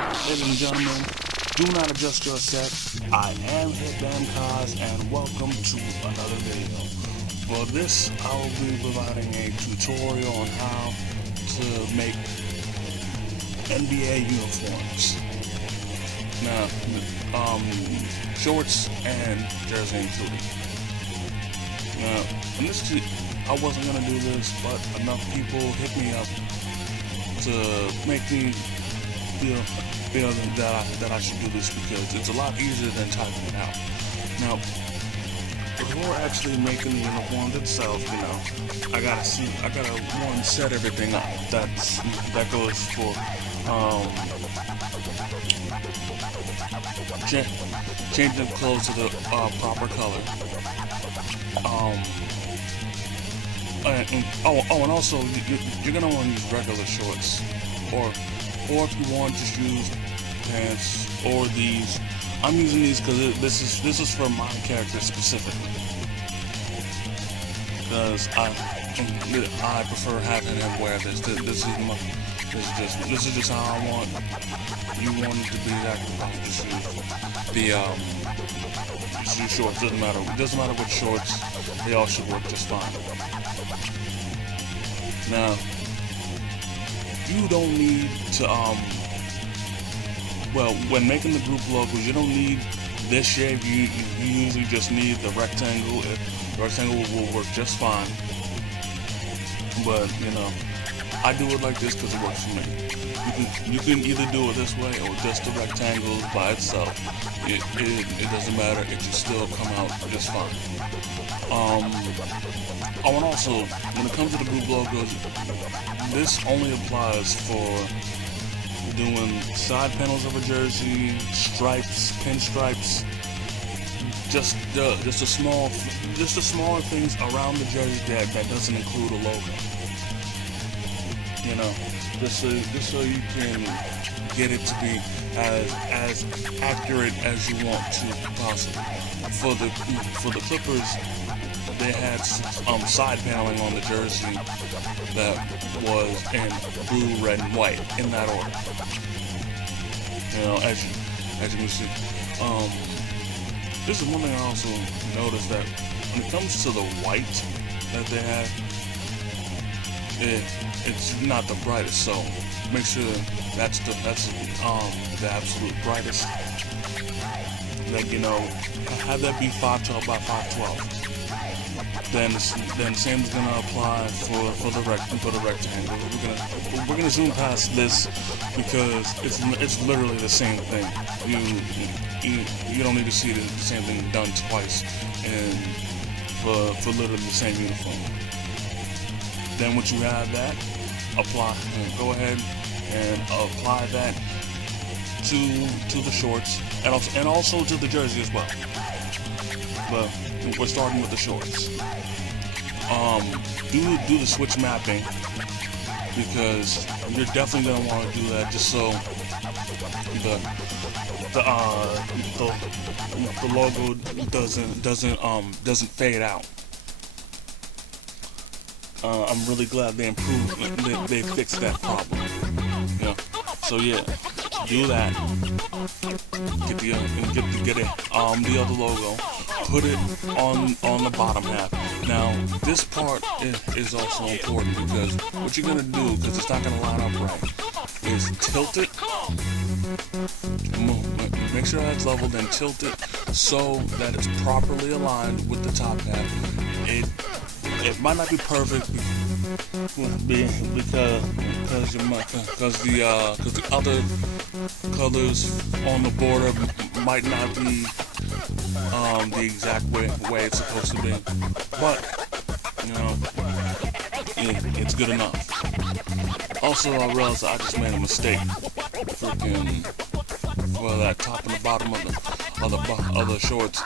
Ladies and gentlemen, do not adjust your set. I am Hitman Kaz and welcome to another video. For this, I will be providing a tutorial on how to make NBA uniforms. Now, shorts and jersey included. Now, initially, I wasn't gonna do this, but enough people hit me up to make me feel that I should do this because it's a lot easier than typing it out. Now, before actually making the uniforms itself, I gotta set everything up. That goes for changing the clothes to the proper color. And also you're gonna want to use regular shorts, or if you want, just use pants or these. I'm using these because this is for my character specifically, because I prefer having him wear this. This is just how I want. You want it to be that, just use shorts. Doesn't matter what shorts. They all should work just fine. Now, you don't need to, well, when making the group logos, you don't need this shape. You usually just need the rectangle. The rectangle will work just fine. But, I do it like this because it works for me. You can either do it this way or just the rectangle by itself. It doesn't matter. It can still come out just fine. And also, when it comes to the group logos, this only applies for doing side panels of a jersey, stripes, pinstripes, just the smaller things around the jersey that doesn't include a logo. Just so you can get it to be as accurate as you want to possibly. For the Clippers, they had side paneling on the jersey that was in blue, red, and white in that order. As you can see. This is one thing I also noticed, that when it comes to the white that they have, it's not the brightest. So make sure that's the absolute brightest. Have that be 512 by 512. Then same is gonna apply for the rectangle. We're gonna zoom past this because it's literally the same thing. You don't need to see the same thing done twice and for literally the same uniform. Then once you have that, go ahead and apply that to the shorts and also to the jersey as well. But we're starting with the shorts. Do the switch mapping, because you're definitely gonna want to do that just so the logo doesn't fade out. I'm really glad they fixed that problem. So yeah, do that. Get the other logo. Put it on the bottom half. Now, this part is also important, because what you're gonna do, because it's not gonna line up right, is tilt it. Make sure that's level, then tilt it so that it's properly aligned with the top half. It might not be perfect because the other colors on the border might not be the exact way it's supposed to be, but it's good enough. Also, I realized I just made a mistake. Well, that top and the bottom of the shorts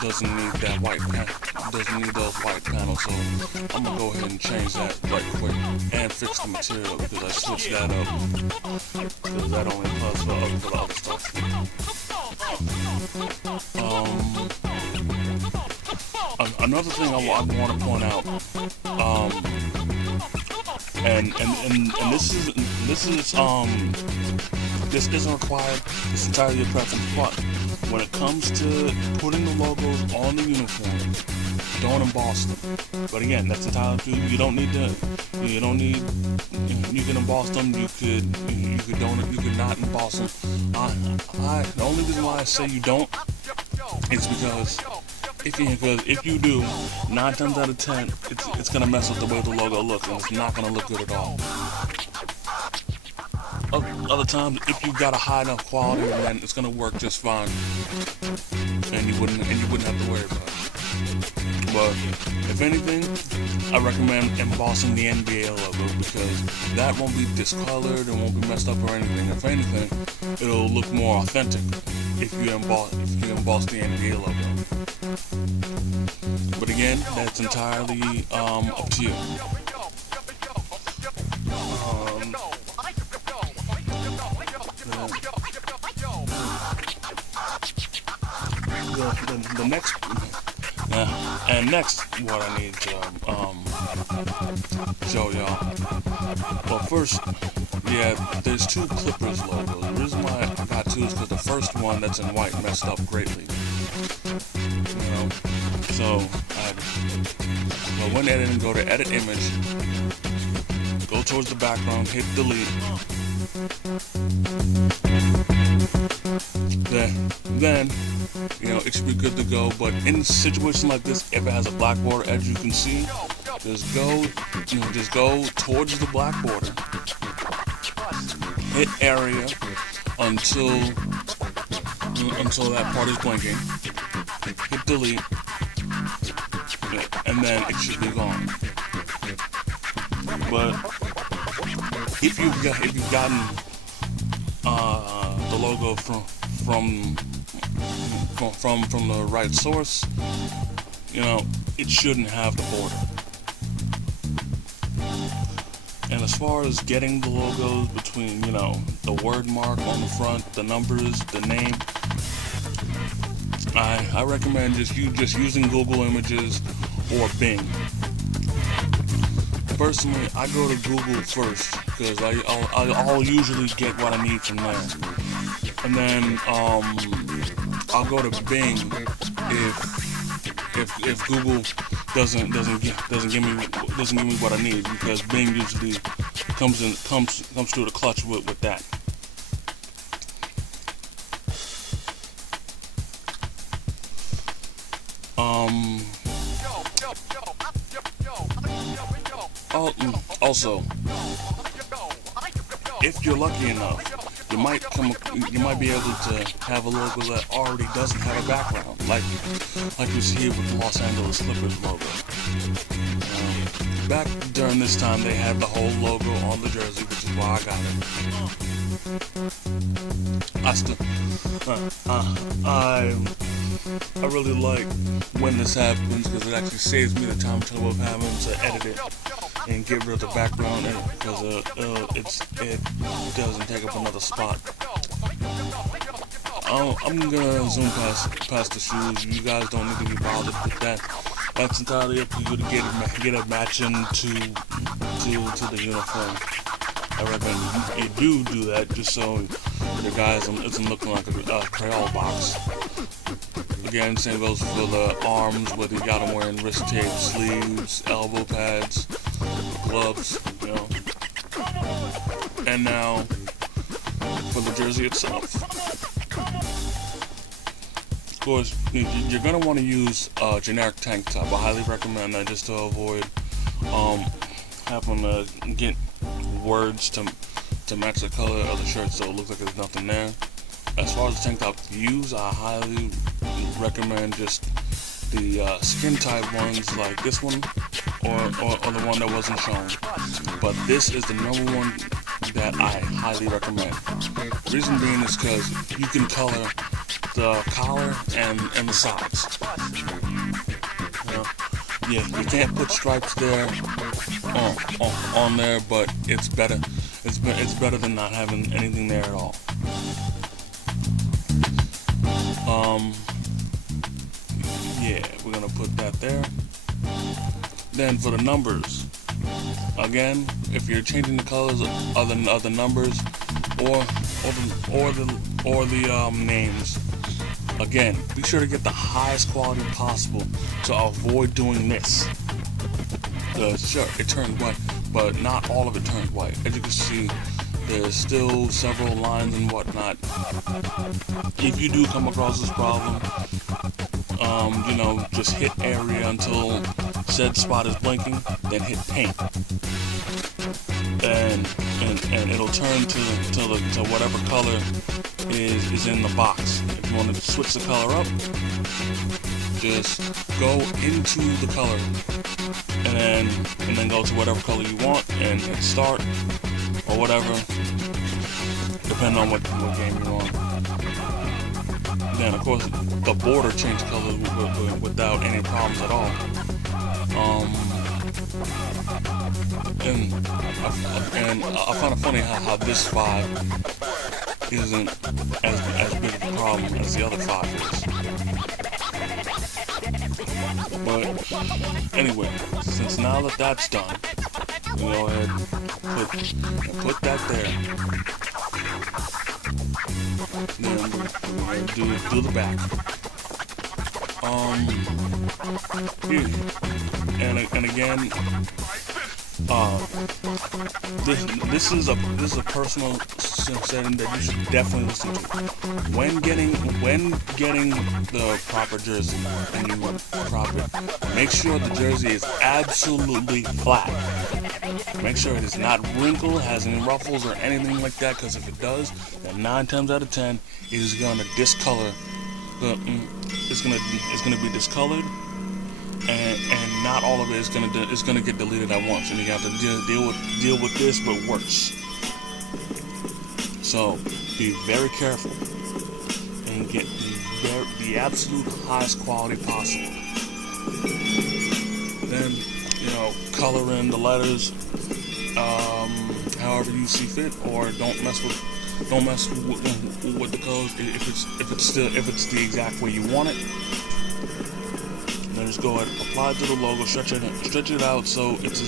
doesn't need that white doesn't need those white panels, so I'm gonna go ahead and change that right quick and fix the material, because I switched that up because that only applies for the other stuff. Another thing I want to point out, and this is This isn't required. It's entirely your preference. But when it comes to putting the logos on the uniform, don't emboss them. But again, that's entirely up to you. You don't need to. You don't need. You can emboss them. You could not emboss them. The only reason why I say you don't is because if you do, 9 times out of 10, it's gonna mess up the way the logo looks, and it's not gonna look good at all. Other times, if you got a high enough quality, then it's gonna work just fine, and you wouldn't have to worry about it. But if anything, I recommend embossing the NBA logo because that won't be discolored and won't be messed up or anything. If anything, it'll look more authentic if you emboss the NBA logo. But again, that's entirely up to you. The next, next, what I need to show y'all. Well, first, there's 2 Clippers logos. The reason why I got 2 is because the first one that's in white messed up greatly. So when editing, go to Edit Image, go towards the background, hit Delete. Then it should be good to go. But in a situation like this, if it has a black border, as you can see, just go towards the black border, hit area until that part is blinking, hit delete, and then it should be gone. But if you've gotten the logo from the right source, it shouldn't have the border. And as far as getting the logos between, the word mark on the front, the numbers, the name, I recommend just using Google Images or Bing. Personally, I go to Google first because I'll usually get what I need from there, and then I'll go to Bing if Google doesn't give me what I need, because Bing usually comes through the clutch with that. Also, if you're lucky enough, you might be able to have a logo that already doesn't have a background, like you see here with the Los Angeles Clippers logo. Back during this time, they had the whole logo on the jersey, which is why I got it. I really like when this happens because it actually saves me the time of having to edit it and get rid of the background because it doesn't take up another spot. I'm gonna zoom past the shoes. You guys don't need to be bothered with that. That's entirely up to you to get it matching to the uniform. I recommend you do that just so the guys isn't looking like a Crayola box. Again, same goes for the arms, whether you got them wearing wrist tape, sleeves, elbow pads, gloves, And now for the jersey itself. Of course, you're gonna want to use a generic tank top. I highly recommend that just to avoid having to get words to match the color of the shirt so it looks like there's nothing there. As far as the tank top to use, I highly recommend just the skin tight ones like this one or the one that wasn't shown. But this is the number one that I highly recommend. Reason being is because you can color the collar and the sides. You can't put stripes there on there, but it's better. It's better than not having anything there at all. We're gonna put that there. Then for the numbers, again, if you're changing the colors of the numbers, or or the names. Again, be sure to get the highest quality possible to avoid doing this. Sure, it turns white, but not all of it turns white. As you can see, there's still several lines and whatnot. If you do come across this problem, just hit area until said spot is blinking, then hit paint, and it'll turn to whatever color is in the box. If you want to switch the color up, just go into the color and then go to whatever color you want and hit start or whatever, depending on what game you're on. Then of course the border changed color without any problems at all. And I find it funny how this 5 isn't as big of a problem as the other 5 is. But anyway, since now that that's done, we'll go ahead and put that there. Then we'll do the back. And again, this is a personal setting that you should definitely listen to. When getting the proper jersey and you crop it, make sure the jersey is absolutely flat. Make sure it is not wrinkled, has any ruffles or anything like that, because if it does, then 9 times out of 10 it is gonna discolor. It's gonna be discolored. And not all of it is gonna get deleted at once, and you have to deal with this, but worse. So be very careful and get the absolute highest quality possible. Then color in the letters however you see fit, or don't mess with the codes if it's the exact way you want it. Then just go ahead and apply it to the logo, stretch it out so it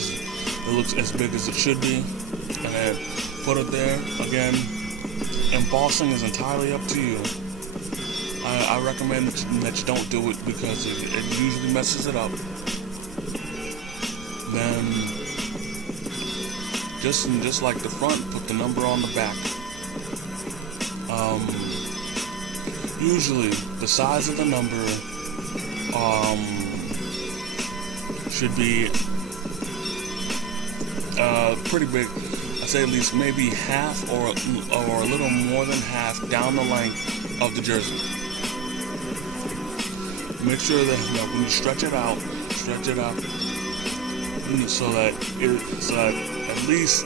looks as big as it should be, and then put it there. Again, embossing is entirely up to you. I recommend that you don't do it because it usually messes it up. Then just like the front, put the number on the back. Usually the size of the number should be pretty big. I say at least maybe half or a little more than half down the length of the jersey. Make sure that when you stretch it out so that at least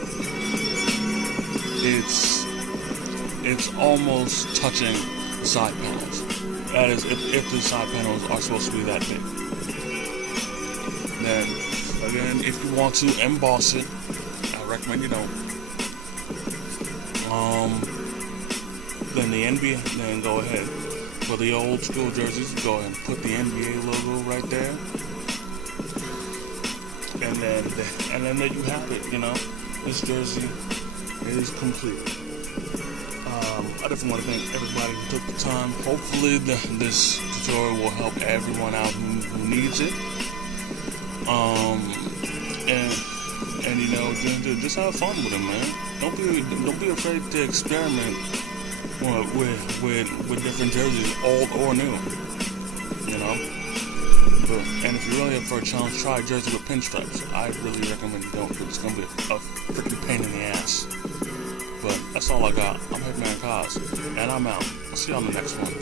it's almost touching the side panels. That is, if the side panels are supposed to be that big. Then, again, if you want to emboss it, I recommend you don't. Then the NBA, then go ahead. For the old school jerseys, go ahead and put the NBA logo right there. And then there you have it, This jersey is complete. I definitely want to thank everybody who took the time. Hopefully this tutorial will help everyone out who needs it. And just have fun with it, man. Don't be afraid to experiment with different jerseys, old or new. And if you're really up for a challenge, try a jersey with pinstripes. I really recommend you don't, because it's gonna be a freaking pain in the ass. But that's all I got. I'm Hitman Kaz, and I'm out. I'll see you on the next one.